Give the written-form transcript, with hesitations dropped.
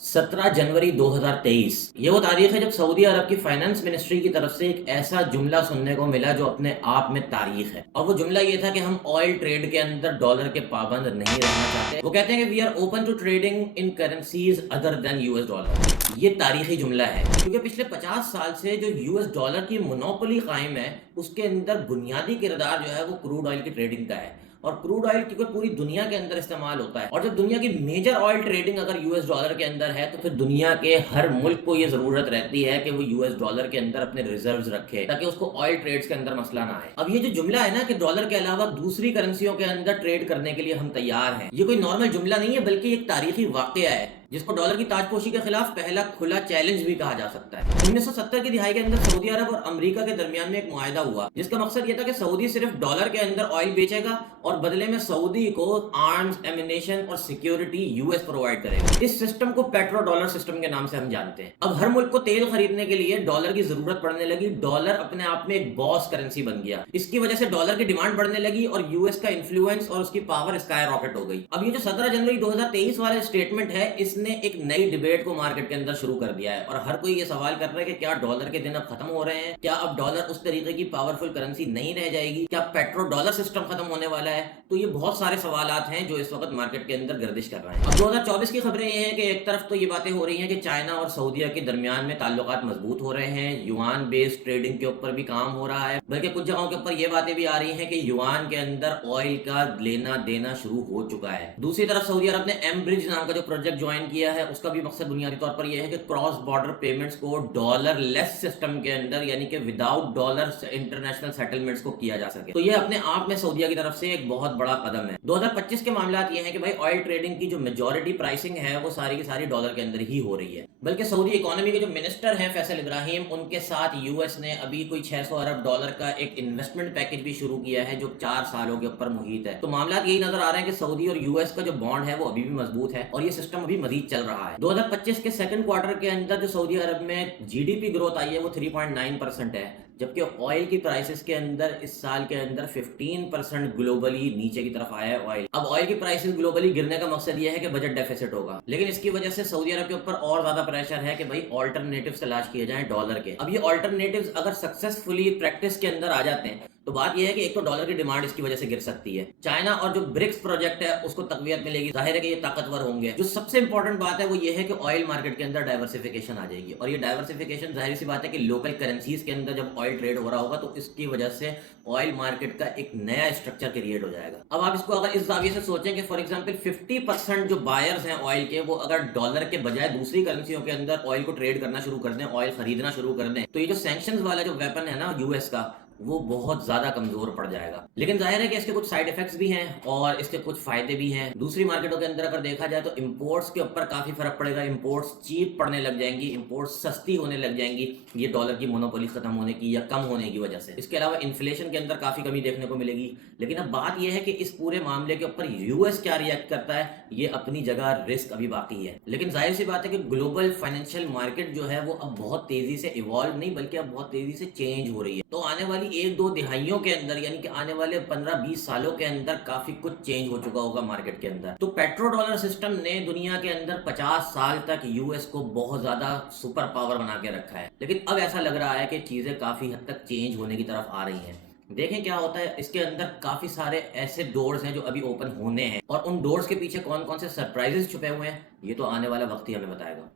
17 जनवरी 2023 ये वो तारीख है जब सऊदी अरब की फाइनेंस मिनिस्ट्री की तरफ से एक ऐसा जुमला सुनने को मिला जो अपने आप में तारीख है। और वो जुमला ये था कि हम ऑयल ट्रेड के अंदर डॉलर के पाबंद नहीं रहना चाहते। वो कहते हैं कि we are open to trading in currencies other than US dollar. ये तारीखी जुमला है क्योंकि पिछले 50 साल से जो यूएस डॉलर की मोनोपोली कायम है उसके अंदर बुनियादी किरदार जो है वो क्रूड ऑयल की ट्रेडिंग का है। और क्रूड ऑयल क्योंकि पूरी दुनिया के अंदर इस्तेमाल होता है और जब दुनिया की मेजर ऑयल ट्रेडिंग अगर यूएस डॉलर के अंदर है तो फिर दुनिया के हर मुल्क को ये जरूरत रहती है कि वो यूएस डॉलर के अंदर अपने रिजर्व्स रखे ताकि उसको ऑयल ट्रेड्स के अंदर मसला ना आए। अब ये जो जुमला है ना कि डॉलर के अलावा दूसरी करेंसियों के अंदर ट्रेड करने के लिए हम तैयार हैं, ये कोई नॉर्मल जुमला नहीं है बल्कि एक तारीखी वाकया है जिसको डॉलर की ताजपोशी के खिलाफ पहला खुला चैलेंज भी कहा जा सकता है। 1970 की दिहाई के अंदर सऊदी अरब और अमेरिका के दरमियान में एक मुआहदा हुआ जिसका मकसद यह था कि सऊदी सिर्फ डॉलर के अंदर ऑयल बेचेगा और बदले में सऊदी को आर्म्स, एमिनेशन और सिक्योरिटी यूएस प्रोवाइड करेगा। इस सिस्टम को पेट्रो डॉलर सिस्टम के नाम से हम जानते हैं। अब हर मुल्क को तेल खरीदने के लिए डॉलर की जरूरत पड़ने लगी। डॉलर अपने आप में एक बॉस करेंसी बन गया। इसकी वजह से डॉलर की डिमांड बढ़ने लगी और यूएस का इन्फ्लुएंस और उसकी पावर स्काई रॉकेट हो गई। अब ये जो 17 जनवरी 2023 वाला स्टेटमेंट है इसने एक नई डिबेट को मार्केट के अंदर शुरू कर दिया है और हर कोई ये सवाल कर रहा है कि क्या डॉलर के दिन अब खत्म हो रहे हैं, क्या अब डॉलर उस तरीके की पावरफुल करेंसी नहीं रह जाएगी, क्या पेट्रो डॉलर सिस्टम खत्म होने वाला है। तो ये बहुत सारे सवालात हैं जो इस वक्त मार्केट के अंदर गर्दिश कर रहे हैं। अब 2024 की खबरें ये हैं कि एक तरफ तो ये बातें हो रही हैं कि चाइना और सऊदीया के दरमियान में ताल्लुकात मजबूत हो रहे हैं, युआन बेस्ड ट्रेडिंग के ऊपर भी काम हो रहा है, बल्कि कुछ जगहों के ऊपर ये बातें भी आ रही हैं कि युआन के अंदर ऑयल का लेना देना शुरू हो चुका है। दूसरी तरफ सऊदी अरब ने एम ब्रिज नाम का जो प्रोजेक्ट ज्वाइन किया है उसका भी मकसद बुनियादी तौर पर यह है कि क्रॉस बॉर्डर पेमेंट्स को डॉलर लेस सिस्टम के अंदर यानी कि विदाउट डॉलर इंटरनेशनल सेटलमेंट्स को किया जा सके। तो ये अपने आप में सऊदीया की तरफ से एक बहुत बड़ा कदम है। 2025 के मामलात ये हैं कि भाई ऑयल ट्रेडिंग की जो मेजॉरिटी प्राइसिंग है वो सारी की सारी डॉलर के अंदर ही हो रही है। बल्कि सऊदी इकोनॉमी के जो मिनिस्टर हैं फैसल इब्राहिम, उनके साथ यूएस ने अभी कोई 600 अरब डॉलर का एक इन्वेस्टमेंट पैकेज भी शुरू किया है जो 4 सालों के ऊपर मुहित है। तो मामला यही नजर आ रहे हैं कि सऊदी और यूएस का जो बॉन्ड है वो अभी भी मजबूत है और ये सिस्टम अभी मजीद चल रहा है। 2025 के सेकंड क्वार्टर के अंदर जो सऊदी अरब में जीडीपी ग्रोथ आई है वो 3.9% है, जबकि ऑयल की प्राइसेस के अंदर इस साल के अंदर 15% ग्लोबली नीचे की तरफ आया है ऑयल। अब ऑयल की प्राइसेस ग्लोबली गिरने का मकसद यह है कि बजट डेफिसिट होगा, लेकिन इसकी वजह से सऊदी अरब के ऊपर और ज्यादा प्रेशर है कि भाई ऑल्टरनेटिव्स तलाश किए जाएं डॉलर के। अब ये ऑल्टरनेटिव्स अगर सक्सेसफुली प्रैक्टिस के अंदर आ जाते हैं तो बात यह है कि एक तो डॉलर की डिमांड इसकी वजह से गिर सकती है, चाइना और जो ब्रिक्स प्रोजेक्ट है उसको तकवीत मिलेगी, जाहिर है कि ये ताकतवर होंगे। जो सबसे इंपॉर्टेंट बात है वो ये है कि ऑयल मार्केट के अंदर डाइवर्सिफिकेशन आ जाएगी और ये डाइवर्सिफिकेशन जाहिर सी बात है कि लोकल करेंसीज के अंदर जब ऑयल ट्रेड हो रहा होगा तो इसकी वजह से ऑयल मार्केट का एक नया स्ट्रक्चर क्रिएट हो जाएगा। अब आप इसको अगर इस जाविये से सोचें कि फॉर एग्जांपल 50% जो बायर्स हैं ऑयल के वो अगर डॉलर के बजाय दूसरी करेंसियों के अंदर ऑयल को ट्रेड करना शुरू कर दें, ऑयल खरीदना शुरू कर दें, तो ये जो सैंक्शंस वाला जो वेपन है ना यूएस का वो बहुत ज्यादा कमजोर पड़ जाएगा। लेकिन जाहिर है कि इसके कुछ साइड इफेक्ट्स भी हैं और इसके कुछ फायदे भी हैं। दूसरी मार्केटों के अंदर अगर देखा जाए तो इंपोर्ट्स के ऊपर काफी फर्क पड़ेगा, इंपोर्ट्स चीप पड़ने लग जाएंगी, इंपोर्ट्स सस्ती होने लग जाएंगी ये डॉलर की मोनोपोली खत्म होने की या कम होने की वजह से। इसके अलावा इन्फ्लेशन के अंदर काफी कमी देखने को मिलेगी। लेकिन अब बात यह है कि इस पूरे मामले के ऊपर यूएस क्या रिएक्ट करता है, ये अपनी जगह रिस्क अभी बाकी है। लेकिन जाहिर सी बात है कि ग्लोबल फाइनेंशियल मार्केट जो है वो अब बहुत तेजी से इवॉल्व नहीं बल्कि अब बहुत तेजी से चेंज हो रही है। तो आने वाली 1-2 दिहाइयों के अंदर यानी कि आने वाले 15-20 सालों के अंदर काफी कुछ चेंज हो चुका होगा मार्केट के अंदर। तो पेट्रो डॉलर सिस्टम ने दुनिया के अंदर 50 साल तक यूएस को बहुत ज्यादा सुपर पावर बना के रखा है, लेकिन अब ऐसा लग रहा है कि चीजें काफी हद तक चेंज होने की तरफ आ रही हैं। देखें क्या होता है। इसके अंदर काफी सारे ऐसे डोर्स हैं जो अभी ओपन होने हैं और उन डोर्स के पीछे कौन कौन से सरप्राइजेस छुपे हुए हैं ये तो आने वाला वक्त ही हमें बताएगा।